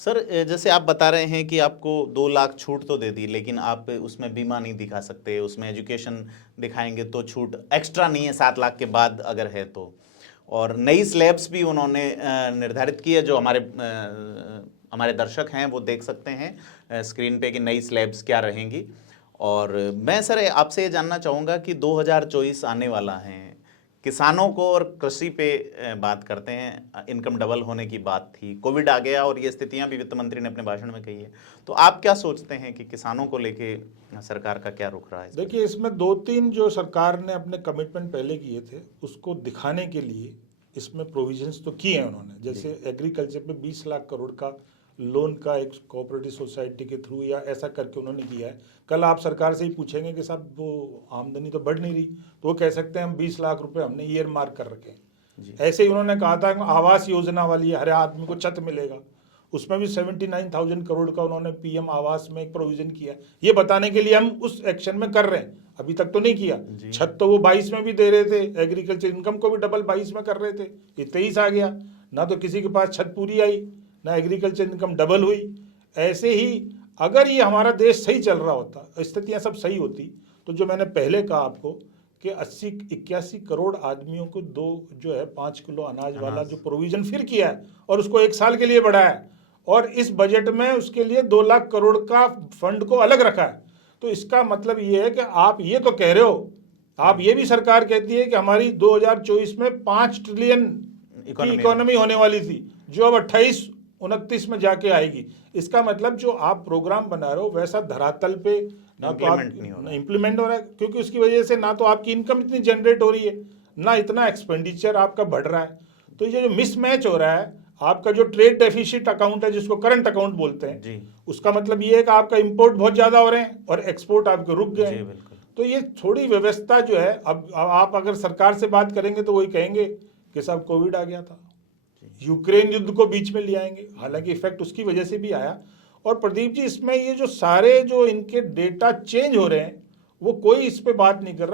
Sir जैसे आप बता रहे हैं कि आपको 2 लाख छूट तो दे दी, लेकिन आप उसमें बीमा नहीं दिखा सकते, उसमें एजुकेशन दिखाएंगे तो छूट एक्स्ट्रा नहीं है 7 लाख के बाद अगर है तो। और नई स्लैब्स भी उन्होंने निर्धारित की है, जो हमारे दर्शक हैं वो देख सकते हैं स्क्रीन पे कि नई स्लैब्स क्या रहेंगी। और मैं सर आपसे ये जानना चाहूँगा कि 2024 आने वाला है, किसानों को और कृषि पे बात करते हैं। इनकम डबल होने की बात थी, कोविड आ गया और ये स्थितियां भी वित्त मंत्री ने अपने भाषण में कही है। तो आप क्या सोचते हैं कि किसानों को लेके सरकार का क्या रुख रहा है? देखिए, इसमें 2-3 जो सरकार ने अपने कमिटमेंट पहले किए थे उसको दिखाने के लिए इसमें प्रोविजंस तो किए हैं उन्होंने। जैसे एग्रीकल्चर पे 20 लाख करोड़ का लोन का एक कोऑपरेटिव सोसाइटी के थ्रू या ऐसा करके उन्होंने किया है। कल आप सरकार से ही पूछेंगे कि साहब वो आमदनी तो बढ़ नहीं रही, तो वो कह सकते हैं हम 20 लाख रुपए हमने ईयर मार्क कर रखे हैं। ऐसे ही उन्होंने कहा था आवास योजना वाली हर आदमी को छत मिलेगा, उसमें भी 79,000 करोड़ का उन्होंने पीएम आवास में एक प्रोविजन किया। ये बताने के लिए हम उस एक्शन में कर रहे हैं, अभी तक तो नहीं किया। छत तो वो 22 में भी दे रहे थे, एग्रीकल्चर इनकम को भी डबल 22 में कर रहे थे, ये 23 आ गया। ना तो किसी के पास छत पूरी आई, ना एग्रीकल्चर इनकम डबल हुई। ऐसे ही अगर ये हमारा देश सही चल रहा होता, स्थितियां सब सही होती, तो जो मैंने पहले कहा आपको कि 80-81 करोड़ आदमियों को जो है 5 किलो अनाज वाला जो प्रोविजन फिर किया है और उसको 1 साल के लिए बढ़ाया है, और इस बजट में उसके लिए 2 लाख करोड़ का फंड को अलग रखा है। तो इसका मतलब ये है कि आप ये तो कह रहे हो, आप ये भी सरकार कहती है कि हमारी 2024 में 5 ट्रिलियन की इकोनॉमी होने वाली थी, जो अब 28-29 में जाके आएगी। इसका मतलब जो आप प्रोग्राम बना रहे हो वैसा धरातल पे ना तो आप इम्प्लीमेंट हो रहा है, क्योंकि उसकी वजह से ना तो आपकी इनकम इतनी जनरेट हो रही है, ना इतना एक्सपेंडिचर आपका बढ़ रहा है। तो ये जो मिसमैच हो रहा है, आपका जो ट्रेड डेफिसिट अकाउंट है जिसको करंट अकाउंट बोलते हैं जी, उसका मतलब ये है कि आपका इंपोर्ट बहुत ज्यादा हो रहे हैं और एक्सपोर्ट आपके रुक गए हैं। तो ये थोड़ी व्यवस्था जो है, अब आप अगर सरकार से बात करेंगे तो वही कहेंगे कि साहब कोविड आ गया था, यूक्रेन युद्ध को बीच में ले आएंगे, हालांकि इफेक्ट उसकी वजह से भी आया। और प्रदीप जी, इसमें ये जो सारे जो इनके डेटा चेंज हो रहे हैं, वो कोई इस पे बात नहीं कर रहा।